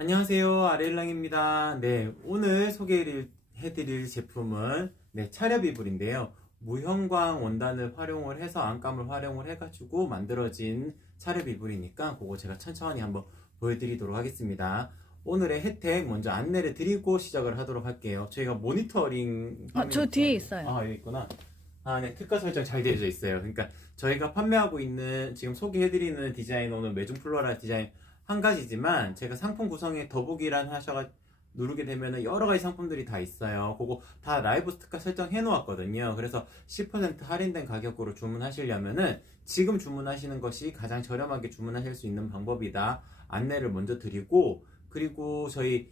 안녕하세요. 아레일랑입니다. 네, 오늘 소개해드릴 제품은 차렵 이불인데요. 무형광 원단을 활용을 해서 안감을 활용을 해가지고 만들어진 차렵 이불이니까 그거 제가 천천히 한번 보여드리도록 하겠습니다. 오늘의 혜택 먼저 안내를 드리고 시작을 하도록 할게요. 저희가 모니터링 저 화면이 뒤에 있어요. 여기 있구나. 네, 특가 설정 잘 되어져 있어요. 그러니까 저희가 판매하고 있는 지금 소개해드리는 디자인은 매중 플로럴 디자인 한 가지지만 제가 상품 구성에 더보기란 하셔가 누르게 되면 여러 가지 상품들이 다 있어요. 그거 다 라이브 특가 설정해 놓았거든요. 그래서 10% 할인된 가격으로 주문하시려면은 지금 주문하시는 것이 가장 저렴하게 주문하실 수 있는 방법이다. 안내를 먼저 드리고, 그리고 저희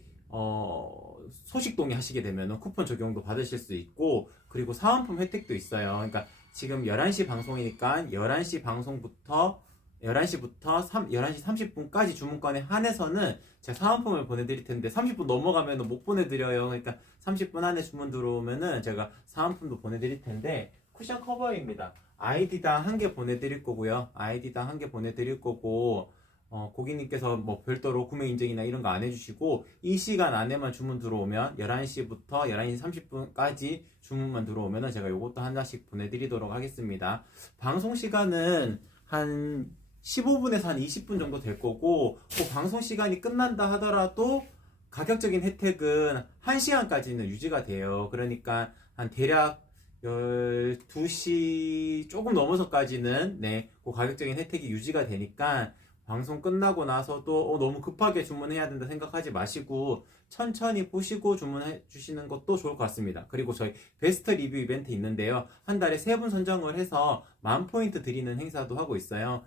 소식동의 하시게 되면 쿠폰 적용도 받으실 수 있고, 그리고 사은품 혜택도 있어요. 그러니까 지금 11시 방송이니까 11시 방송부터 11시부터 11시 30분까지 주문권에 한해서는 제가 사은품을 보내드릴 텐데 30분 넘어가면 못 보내드려요. 그러니까 30분 안에 주문 들어오면은 제가 사은품도 보내드릴 텐데 쿠션 커버입니다. 아이디당 한 개 보내드릴 거고요. 아이디당 한 개 보내드릴 거고, 고객님께서 뭐 별도로 구매 인증이나 이런 거 안 해주시고 이 시간 안에만 주문 들어오면 11시부터 11시 30분까지 주문만 들어오면 제가 요것도 하나씩 보내드리도록 하겠습니다. 방송 시간은 한 15분에서 한 20분 정도 될 거고, 그 방송 시간이 끝난다 하더라도 가격적인 혜택은 1시간까지는 유지가 돼요. 그러니까 한 대략 12시 조금 넘어서까지는 그 가격적인 혜택이 유지가 되니까 방송 끝나고 나서도 너무 급하게 주문해야 된다 생각하지 마시고 천천히 보시고 주문해 주시는 것도 좋을 것 같습니다. 그리고 저희 베스트 리뷰 이벤트 있는데요. 한 달에 3분 선정을 해서 10,000포인트 드리는 행사도 하고 있어요.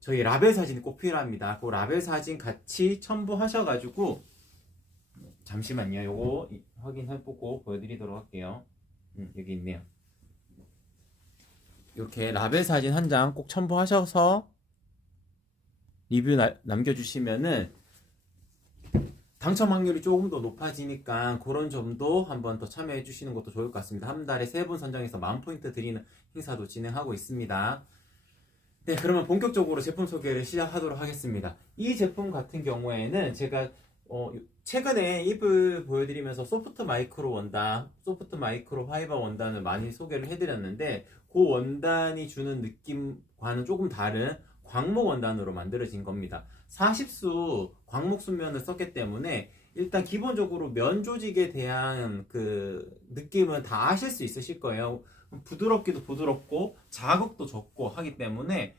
저희 라벨 사진이 꼭 필요합니다. 그 라벨 사진 같이 첨부하셔가지고, 잠시만요. 요거 확인해보고 보여드리도록 할게요. 여기 있네요. 이렇게 라벨 사진 한 장 꼭 첨부하셔서 리뷰 남겨주시면은 당첨 확률이 조금 더 높아지니까 그런 점도 한번 더 참여해 주시는 것도 좋을 것 같습니다. 한 달에 3분 선정해서 10,000포인트 드리는 행사도 진행하고 있습니다. 네, 그러면 본격적으로 제품 소개를 시작하도록 하겠습니다. 이 제품 같은 경우에는 제가 최근에 이불 보여드리면서 소프트 마이크로 원단, 소프트 마이크로 파이버 원단을 많이 소개를 해드렸는데, 그 원단이 주는 느낌과는 조금 다른 광목 원단으로 만들어진 겁니다. 40수 광목 순면을 썼기 때문에 일단 기본적으로 면 조직에 대한 그 느낌은 다 아실 수 있으실 거예요. 부드럽기도 부드럽고 자극도 적고 하기 때문에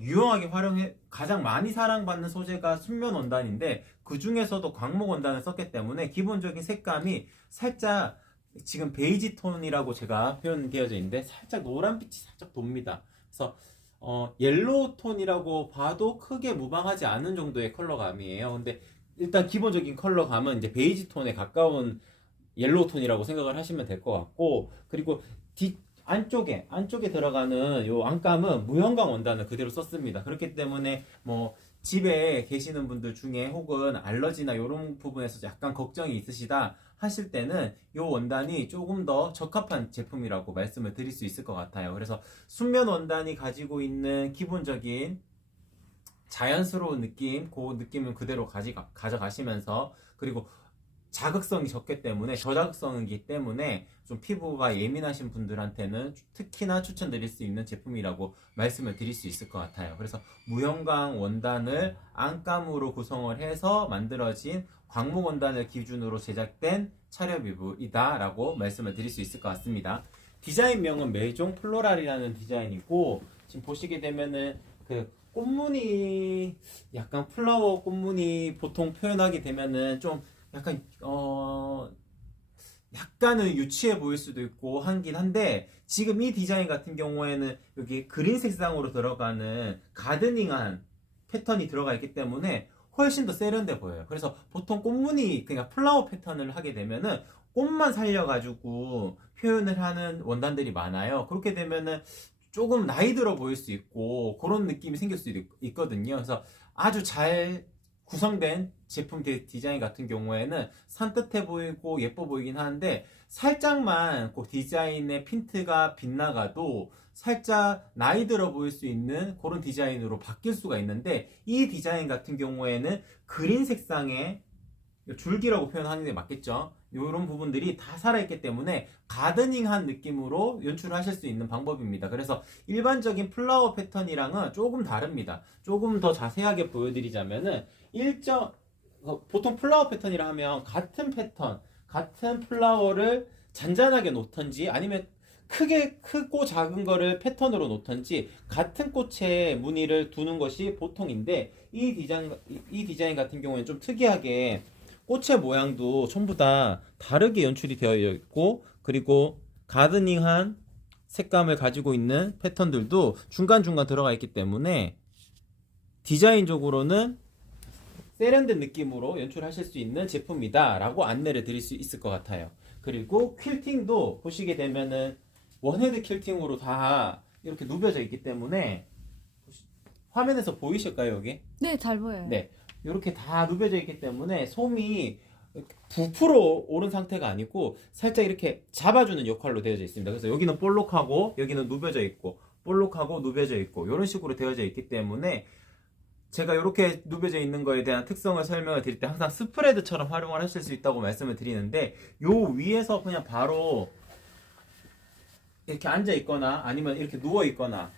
유용하게 활용해 가장 많이 사랑받는 소재가 순면 원단인데 그 중에서도 광목 원단을 썼기 때문에 기본적인 색감이 살짝 지금 베이지 톤이라고 제가 표현되어져 있는데 살짝 노란빛이 살짝 돕니다. 그래서 옐로우 톤이라고 봐도 크게 무방하지 않은 정도의 컬러감이에요. 근데 일단 기본적인 컬러감은 이제 베이지 톤에 가까운 옐로우 톤이라고 생각을 하시면 될 것 같고, 그리고 안쪽에 들어가는 요 안감은 무형광 원단을 그대로 썼습니다. 그렇기 때문에 뭐 집에 계시는 분들 중에 혹은 알러지나 이런 부분에서 약간 걱정이 있으시다 하실 때는 요 원단이 조금 더 적합한 제품이라고 말씀을 드릴 수 있을 것 같아요. 그래서 순면 원단이 가지고 있는 기본적인 자연스러운 느낌, 그 느낌은 그대로 가져가시면서, 그리고 자극성이 적기 때문에, 저자극성이기 때문에 좀 피부가 예민하신 분들한테는 특히나 추천드릴 수 있는 제품이라고 말씀을 드릴 수 있을 것 같아요. 그래서 무형광 원단을 안감으로 구성을 해서 만들어진 광목 원단을 기준으로 제작된 차렵 이불이다 라고 말씀을 드릴 수 있을 것 같습니다. 디자인명은 메종 플로랄이라는 디자인이고, 지금 보시게 되면은 그 꽃무늬, 약간 플라워 꽃무늬 보통 표현하게 되면은 좀 약간 약간은 유치해 보일 수도 있고 하긴 한데, 지금 이 디자인 같은 경우에는 여기 그린 색상으로 들어가는 가드닝한 패턴이 들어가 있기 때문에 훨씬 더 세련돼 보여요. 그래서 보통 꽃무늬 그냥 플라워 패턴을 하게 되면은 꽃만 살려가지고 표현을 하는 원단들이 많아요. 그렇게 되면은 조금 나이 들어 보일 수 있고 그런 느낌이 생길 수도 있거든요. 그래서 아주 잘 구성된 제품 디자인 같은 경우에는 산뜻해 보이고 예뻐 보이긴 하는데, 살짝만 그 디자인의 핀트가 빗나가도 살짝 나이 들어 보일 수 있는 그런 디자인으로 바뀔 수가 있는데, 이 디자인 같은 경우에는 그린 색상의 줄기라고 표현하는 게 맞겠죠. 이런 부분들이 다 살아있기 때문에 가드닝한 느낌으로 연출하실 수 있는 방법입니다. 그래서 일반적인 플라워 패턴이랑은 조금 다릅니다. 조금 더 자세하게 보여드리자면은 보통 플라워 패턴이라 하면 같은 패턴, 같은 플라워를 잔잔하게 놓던지 아니면 크고 작은 거를 패턴으로 놓던지 같은 꽃에 무늬를 두는 것이 보통인데, 이 디자인 같은 경우에는 좀 특이하게 꽃의 모양도 전부 다 다르게 연출이 되어 있고, 그리고 가드닝한 색감을 가지고 있는 패턴들도 중간중간 들어가 있기 때문에 디자인적으로는 세련된 느낌으로 연출하실 수 있는 제품이다 라고 안내를 드릴 수 있을 것 같아요. 그리고 퀼팅도 보시게 되면은 원헤드 퀼팅으로 다 이렇게 누벼져 있기 때문에, 화면에서 보이실까요, 여기? 네, 잘 보여요. 네, 이렇게 다 누벼져 있기 때문에 솜이 부풀어 오른 상태가 아니고 살짝 이렇게 잡아주는 역할로 되어져 있습니다. 그래서 여기는 볼록하고 여기는 누벼져 있고, 볼록하고 누벼져 있고, 이런 식으로 되어져 있기 때문에 제가 이렇게 누벼져 있는 거에 대한 특성을 설명을 드릴 때 항상 스프레드처럼 활용을 하실 수 있다고 말씀을 드리는데, 요 위에서 그냥 바로 이렇게 앉아 있거나 아니면 이렇게 누워 있거나,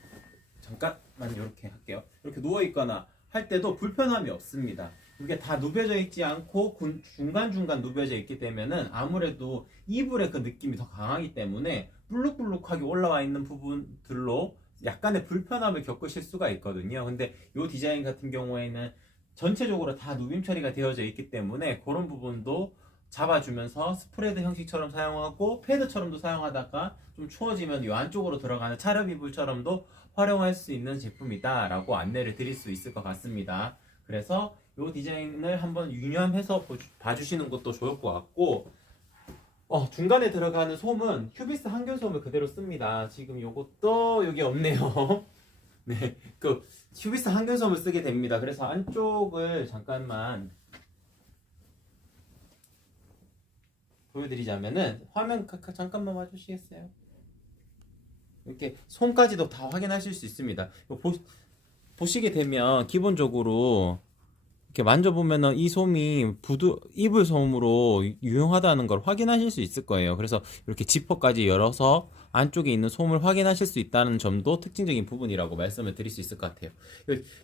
잠깐만 이렇게 할게요. 이렇게 누워 있거나 할 때도 불편함이 없습니다. 이게 다 누벼져 있지 않고 중간중간 누벼져 있기 때문에 아무래도 이불의 그 느낌이 더 강하기 때문에 불룩불룩하게 올라와 있는 부분들로 약간의 불편함을 겪으실 수가 있거든요. 근데 이 디자인 같은 경우에는 전체적으로 다 누빔 처리가 되어져 있기 때문에 그런 부분도 잡아주면서 스프레드 형식처럼 사용하고 패드처럼도 사용하다가 좀 추워지면 이 안쪽으로 들어가는 차렵 이불처럼도 활용할 수 있는 제품이다 라고 안내를 드릴 수 있을 것 같습니다. 그래서 이 디자인을 한번 유념해서 봐주시는 것도 좋을 것 같고, 중간에 들어가는 솜은 휴비스 항균솜을 그대로 씁니다. 지금 요것도 여기 없네요. 네, 그 휴비스 항균솜을 쓰게 됩니다. 그래서 안쪽을 잠깐만 보여드리자면은, 화면 잠깐만 봐주시겠어요? 이렇게 솜까지도 다 확인하실 수 있습니다. 보시게 되면 기본적으로 이렇게 만져보면은 이 솜이 이불 솜으로 유용하다는 걸 확인하실 수 있을 거예요. 그래서 이렇게 지퍼까지 열어서 안쪽에 있는 솜을 확인하실 수 있다는 점도 특징적인 부분이라고 말씀을 드릴 수 있을 것 같아요.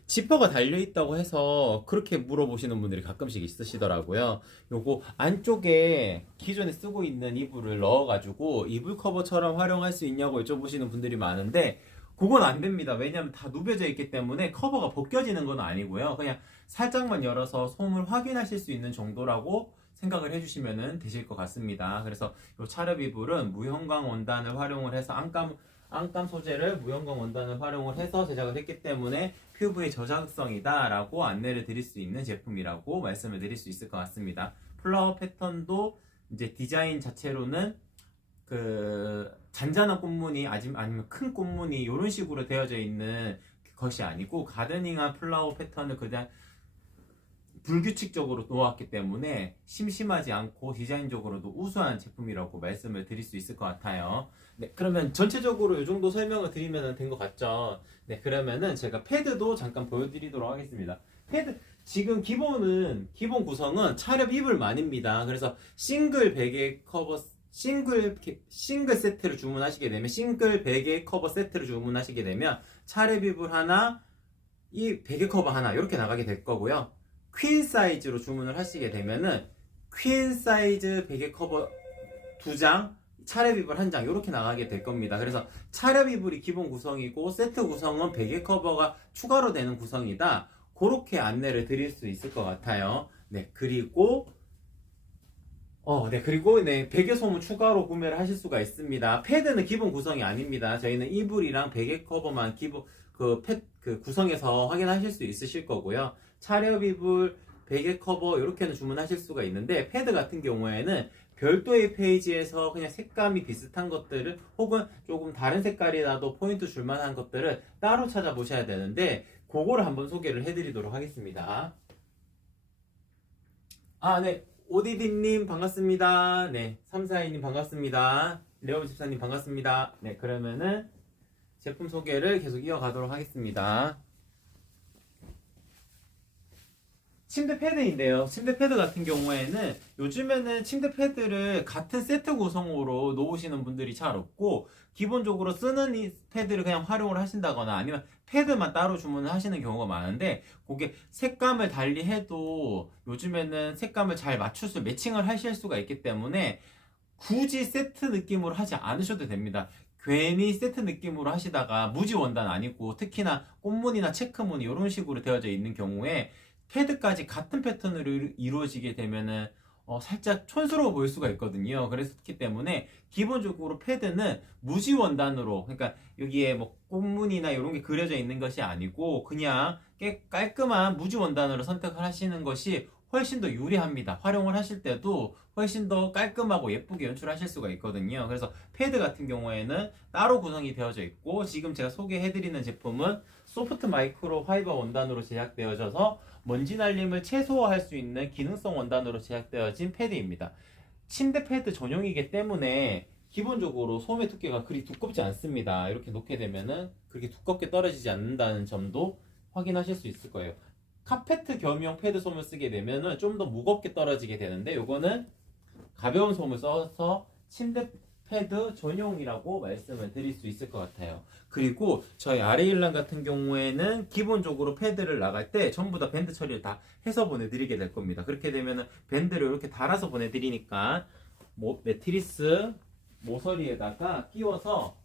지퍼가 달려있다고 해서 그렇게 물어보시는 분들이 가끔씩 있으시더라고요. 요거 안쪽에 기존에 쓰고 있는 이불을 넣어가지고 이불 커버처럼 활용할 수 있냐고 여쭤보시는 분들이 많은데, 그건 안 됩니다. 왜냐하면 다 누벼져 있기 때문에 커버가 벗겨지는 건 아니고요. 그냥 살짝만 열어서 솜을 확인하실 수 있는 정도라고 생각을 해주시면 되실 것 같습니다. 그래서 이 차렵 이불은 무형광 원단을 활용을 해서 안감 소재를 무형광 원단을 활용을 해서 제작을 했기 때문에 PUV 저작성이다 라고 안내를 드릴 수 있는 제품이라고 말씀을 드릴 수 있을 것 같습니다. 플라워 패턴도 이제 디자인 자체로는 그 잔잔한 꽃무늬 아니면 큰 꽃무늬 이런 식으로 되어져 있는 것이 아니고, 가드닝한 플라워 패턴을 그냥 불규칙적으로 놓았기 때문에 심심하지 않고 디자인적으로도 우수한 제품이라고 말씀을 드릴 수 있을 것 같아요. 네, 그러면 전체적으로 이 정도 설명을 드리면 된 것 같죠? 네, 그러면은 제가 패드도 잠깐 보여드리도록 하겠습니다. 패드, 지금 기본 구성은 차렵 이불만입니다. 그래서 싱글 베개 커버, 싱글 세트를 주문하시게 되면, 싱글 베개 커버 세트를 주문하시게 되면 차렵 이불 하나, 이 베개 커버 하나 이렇게 나가게 될 거고요. 퀸 사이즈로 주문을 하시게 되면은 퀸 사이즈 베개 커버 2장, 차렵 이불 1장 이렇게 나가게 될 겁니다. 그래서 차렵 이불이 기본 구성이고 세트 구성은 베개 커버가 추가로 되는 구성이다, 그렇게 안내를 드릴 수 있을 것 같아요. 네, 그리고 베개 솜은 추가로 구매를 하실 수가 있습니다. 패드는 기본 구성이 아닙니다. 저희는 이불이랑 베개 커버만 기본 구성해서 확인하실 수 있으실 거고요. 차렵 이불, 베개 커버 이렇게는 주문하실 수가 있는데, 패드 같은 경우에는 별도의 페이지에서 그냥 색감이 비슷한 것들을, 혹은 조금 다른 색깔이라도 포인트 줄만한 것들을 따로 찾아보셔야 되는데, 그거를 한번 소개를 해드리도록 하겠습니다. 네. 오디디님 반갑습니다. 네. 342님 반갑습니다. 레오 집사님 반갑습니다. 네. 그러면은 제품 소개를 계속 이어가도록 하겠습니다. 침대 패드인데요. 침대 패드 같은 경우에는 요즘에는 침대 패드를 같은 세트 구성으로 놓으시는 분들이 잘 없고, 기본적으로 쓰는 이 패드를 그냥 활용을 하신다거나 아니면 패드만 따로 주문을 하시는 경우가 많은데, 그게 색감을 달리 해도 요즘에는 색감을 잘 매칭을 하실 수가 있기 때문에 굳이 세트 느낌으로 하지 않으셔도 됩니다. 괜히 세트 느낌으로 하시다가 무지 원단 아니고, 특히나 꽃무늬나 체크무늬 이런 식으로 되어져 있는 경우에 패드까지 같은 패턴으로 이루어지게 되면은 살짝 촌스러워 보일 수가 있거든요. 그렇기 때문에 기본적으로 패드는 무지 원단으로, 그러니까 여기에 뭐 꽃무늬나 이런 게 그려져 있는 것이 아니고 그냥 깔끔한 무지 원단으로 선택을 하시는 것이 훨씬 더 유리합니다. 활용을 하실 때도 훨씬 더 깔끔하고 예쁘게 연출하실 수가 있거든요. 그래서 패드 같은 경우에는 따로 구성이 되어져 있고, 지금 제가 소개해드리는 제품은 소프트 마이크로 파이버 원단으로 제작되어져서 먼지 날림을 최소화할 수 있는 기능성 원단으로 제작되어진 패드입니다. 침대 패드 전용이기 때문에 기본적으로 솜의 두께가 그리 두껍지 않습니다. 이렇게 놓게 되면은 그렇게 두껍게 떨어지지 않는다는 점도 확인하실 수 있을 거예요. 카페트 겸용 패드 솜을 쓰게 되면은 좀 더 무겁게 떨어지게 되는데, 요거는 가벼운 솜을 써서 침대 패드 전용이라고 말씀을 드릴 수 있을 것 같아요. 그리고 저희 아레일란 같은 경우에는 기본적으로 패드를 나갈 때 전부 다 밴드 처리를 다 해서 보내드리게 될 겁니다. 그렇게 되면은 밴드를 이렇게 달아서 보내드리니까 매트리스 모서리에다가 끼워서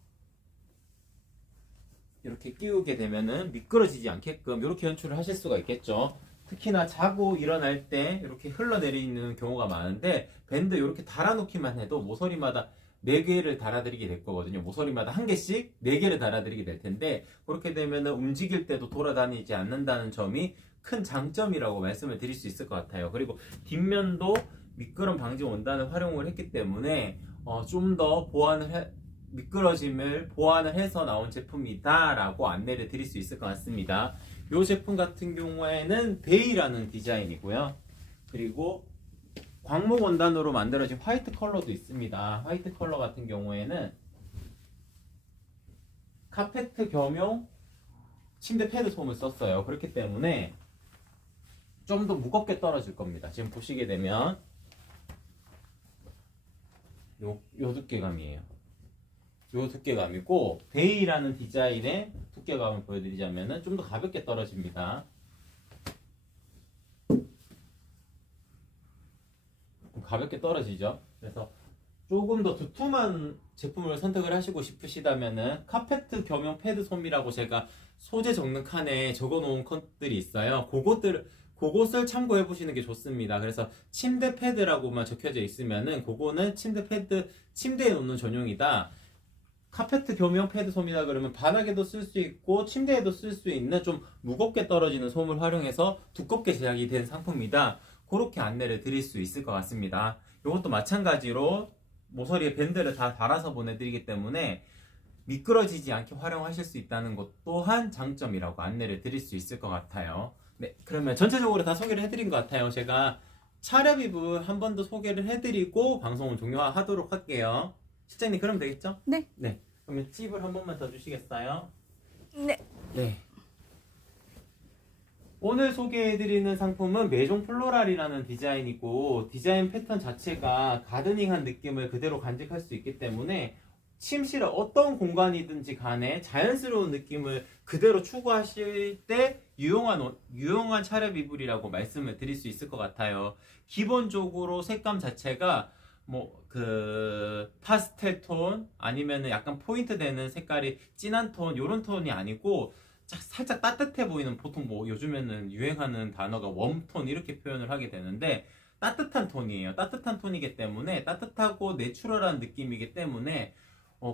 이렇게 끼우게 되면은 미끄러지지 않게끔 이렇게 연출을 하실 수가 있겠죠. 특히나 자고 일어날 때 이렇게 흘러내리는 경우가 많은데, 밴드 이렇게 달아놓기만 해도 모서리마다 4개를 달아드리게 될 거거든요. 모서리마다 1개씩 4개를 달아드리게 될 텐데, 그렇게 되면은 움직일 때도 돌아다니지 않는다는 점이 큰 장점이라고 말씀을 드릴 수 있을 것 같아요. 그리고 뒷면도 미끄럼 방지 원단을 활용을 했기 때문에 좀 더 미끄러짐을 보완을 해서 나온 제품이다 라고 안내를 드릴 수 있을 것 같습니다. 이 제품 같은 경우에는 베이라는 디자인이고요. 그리고 광목 원단으로 만들어진 화이트 컬러도 있습니다. 화이트 컬러 같은 경우에는 카페트 겸용 침대 패드 솜을 썼어요. 그렇기 때문에 좀 더 무겁게 떨어질 겁니다. 지금 보시게 되면 요 두께감이에요. 요 두께감이고, 베이라는 디자인의 두께감을 보여드리자면 좀 더 가볍게 떨어집니다. 가볍게 떨어지죠. 그래서 조금 더 두툼한 제품을 선택을 하시고 싶으시다면은 카페트 겸용 패드 솜이라고 제가 소재 적는 칸에 적어 놓은 컷들이 있어요. 그것을 참고해 보시는 게 좋습니다. 그래서 침대 패드라고만 적혀져 있으면은 그거는 침대에 놓는 전용이다. 카페트 겸용 패드 솜이다 그러면 바닥에도 쓸 수 있고 침대에도 쓸 수 있는 좀 무겁게 떨어지는 솜을 활용해서 두껍게 제작이 된 상품이다. 그렇게 안내를 드릴 수 있을 것 같습니다. 이것도 마찬가지로 모서리에 밴드를 다 달아서 보내드리기 때문에 미끄러지지 않게 활용하실 수 있다는 것 또한 장점이라고 안내를 드릴 수 있을 것 같아요. 네, 그러면 전체적으로 다 소개를 해드린 것 같아요. 제가 차렵 이불 한 번 더 소개를 해드리고 방송을 종료하도록 할게요. 실장님, 그러면 되겠죠? 네. 네. 그러면 팁을 한 번만 더 주시겠어요? 네. 네. 오늘 소개해드리는 상품은 메종 플로랄이라는 디자인이고, 디자인 패턴 자체가 가드닝한 느낌을 그대로 간직할 수 있기 때문에 침실의 어떤 공간이든지 간에 자연스러운 느낌을 그대로 추구하실 때 유용한 차렵 이불이라고 말씀을 드릴 수 있을 것 같아요. 기본적으로 색감 자체가 파스텔 톤 아니면은 약간 포인트 되는 색깔이 진한 톤, 요런 톤이 아니고 살짝 따뜻해 보이는, 보통 요즘에는 유행하는 단어가 웜톤 이렇게 표현을 하게 되는데, 따뜻한 톤이에요. 따뜻한 톤이기 때문에 따뜻하고 내추럴한 느낌이기 때문에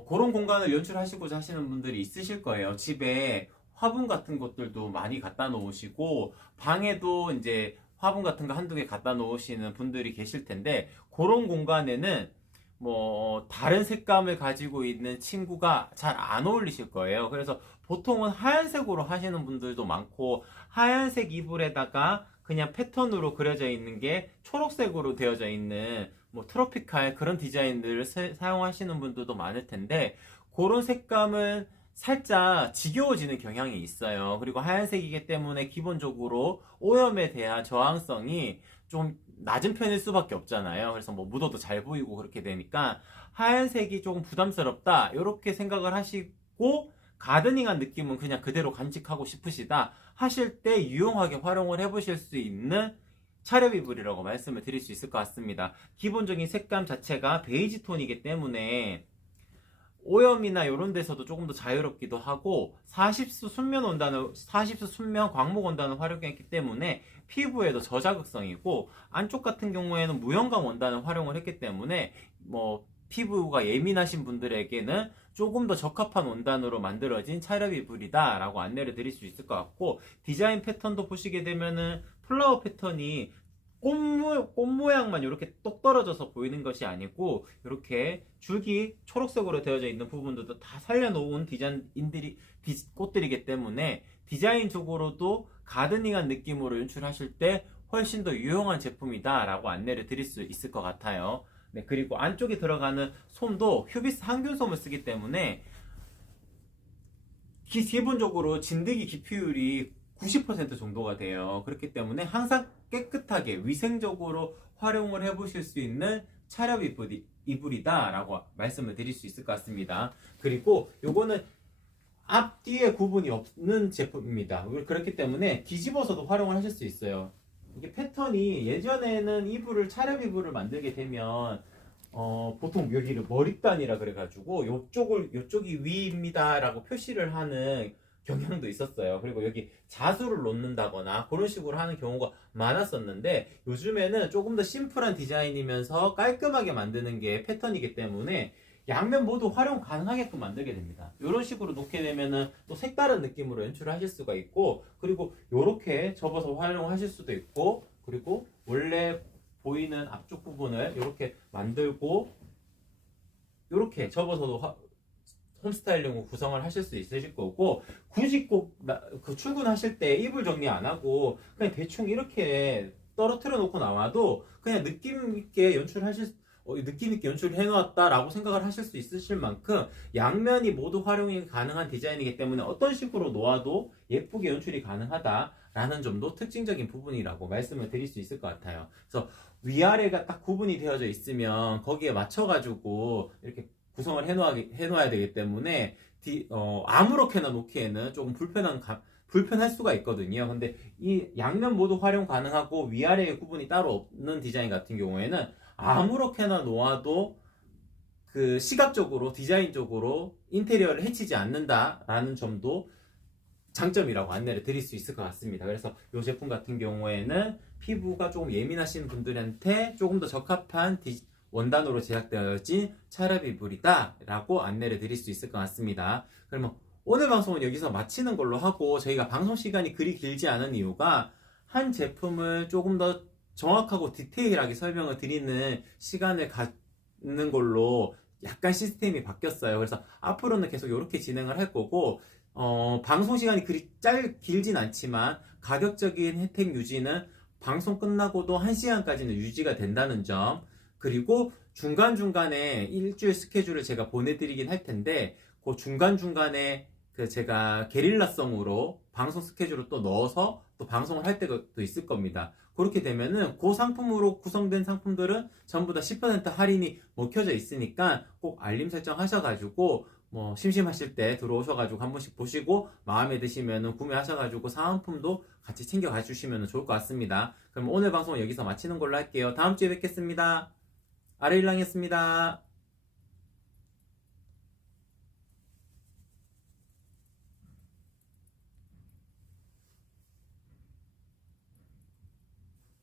그런 공간을 연출하시고자 하시는 분들이 있으실 거예요. 집에 화분 같은 것들도 많이 갖다 놓으시고, 방에도 이제 화분 같은 거 한두 개 갖다 놓으시는 분들이 계실 텐데, 그런 공간에는 다른 색감을 가지고 있는 친구가 잘 안 어울리실 거예요. 그래서 보통은 하얀색으로 하시는 분들도 많고, 하얀색 이불에다가 그냥 패턴으로 그려져 있는 게 초록색으로 되어져 있는 트로피칼 그런 디자인들을 사용하시는 분들도 많을 텐데, 그런 색감은 살짝 지겨워지는 경향이 있어요. 그리고 하얀색이기 때문에 기본적으로 오염에 대한 저항성이 좀 낮은 편일 수밖에 없잖아요. 그래서 뭐 묻어도 잘 보이고 그렇게 되니까 하얀색이 조금 부담스럽다 이렇게 생각을 하시고, 가드닝한 느낌은 그냥 그대로 간직하고 싶으시다 하실 때 유용하게 활용을 해보실 수 있는 차렵 이불이라고 말씀을 드릴 수 있을 것 같습니다. 기본적인 색감 자체가 베이지 톤이기 때문에 오염이나 이런 데서도 조금 더 자유롭기도 하고, 40수 순면 원단을 40수 순면 광목 원단을 활용했기 때문에 피부에도 저자극성이고, 안쪽 같은 경우에는 무형광 원단을 활용을 했기 때문에 뭐 피부가 예민하신 분들에게는 조금 더 적합한 원단으로 만들어진 차렵 이불이다 라고 안내를 드릴 수 있을 것 같고, 디자인 패턴도 보시게 되면은 플라워 패턴이 꽃 모양만 이렇게 똑 떨어져서 보이는 것이 아니고, 이렇게 줄기 초록색으로 되어져 있는 부분들도 다 살려놓은 꽃들이기 때문에 디자인적으로도 가드닝한 느낌으로 연출하실 때 훨씬 더 유용한 제품이다 라고 안내를 드릴 수 있을 것 같아요. 네, 그리고 안쪽에 들어가는 솜도 휴비스 항균솜을 쓰기 때문에 기본적으로 진드기 기피율이 90% 정도가 돼요. 그렇기 때문에 항상 깨끗하게 위생적으로 활용을 해보실 수 있는 차렵 이불이다 라고 말씀을 드릴 수 있을 것 같습니다. 그리고 요거는 앞뒤에 구분이 없는 제품입니다. 그렇기 때문에 뒤집어서도 활용을 하실 수 있어요. 이게 패턴이, 예전에는 차렵 이불을 만들게 되면 보통 여기를 머릿단이라 그래가지고 요쪽이 위입니다 라고 표시를 하는 경향도 있었어요. 그리고 여기 자수를 놓는다거나 그런 식으로 하는 경우가 많았었는데, 요즘에는 조금 더 심플한 디자인이면서 깔끔하게 만드는 게 패턴이기 때문에 양면 모두 활용 가능하게끔 만들게 됩니다. 이런 식으로 놓게 되면은 또 색다른 느낌으로 연출을 하실 수가 있고, 그리고 이렇게 접어서 활용하실 수도 있고, 그리고 원래 보이는 앞쪽 부분을 이렇게 만들고 이렇게 접어서도 홈스타일링으로 구성을 하실 수 있으실 거고, 굳이 꼭 출근하실 때 이불 정리 안 하고 그냥 대충 이렇게 떨어뜨려 놓고 나와도 그냥 느낌 있게 연출을 해놓았다라고 생각을 하실 수 있으실 만큼 양면이 모두 활용이 가능한 디자인이기 때문에 어떤 식으로 놓아도 예쁘게 연출이 가능하다라는 점도 특징적인 부분이라고 말씀을 드릴 수 있을 것 같아요. 그래서 위아래가 딱 구분이 되어져 있으면 거기에 맞춰가지고 이렇게 구성을 해놓아야 되기 때문에 아무렇게나 놓기에는 조금 불편할 수가 있거든요. 근데 이 양면 모두 활용 가능하고 위아래의 구분이 따로 없는 디자인 같은 경우에는 아무렇게나 놓아도 그 시각적으로 디자인적으로 인테리어를 해치지 않는다라는 점도 장점이라고 안내를 드릴 수 있을 것 같습니다. 그래서 이 제품 같은 경우에는 피부가 조금 예민하신 분들한테 조금 더 적합한 원단으로 제작되어진 차렵 이불이다 라고 안내를 드릴 수 있을 것 같습니다. 그러면 오늘 방송은 여기서 마치는 걸로 하고, 저희가 방송 시간이 그리 길지 않은 이유가 한 제품을 조금 더 정확하고 디테일하게 설명을 드리는 시간을 갖는 걸로 약간 시스템이 바뀌었어요. 그래서 앞으로는 계속 이렇게 진행을 할 거고, 방송 시간이 그리 길진 않지만 가격적인 혜택 유지는 방송 끝나고도 1시간까지는 유지가 된다는 점, 그리고 중간중간에 일주일 스케줄을 제가 보내드리긴 할 텐데, 그 중간중간에 제가 게릴라성으로 방송 스케줄을 또 넣어서 또 방송을 할 때도 있을 겁니다. 그렇게 되면은 그 상품으로 구성된 상품들은 전부 다 10% 할인이 먹혀져 있으니까 꼭 알림 설정 하셔가지고 뭐 심심하실 때 들어오셔가지고 한 번씩 보시고 마음에 드시면은 구매하셔가지고 사은품도 같이 챙겨가 주시면 좋을 것 같습니다. 그럼 오늘 방송은 여기서 마치는 걸로 할게요. 다음 주에 뵙겠습니다. 아르일랑이었습니다.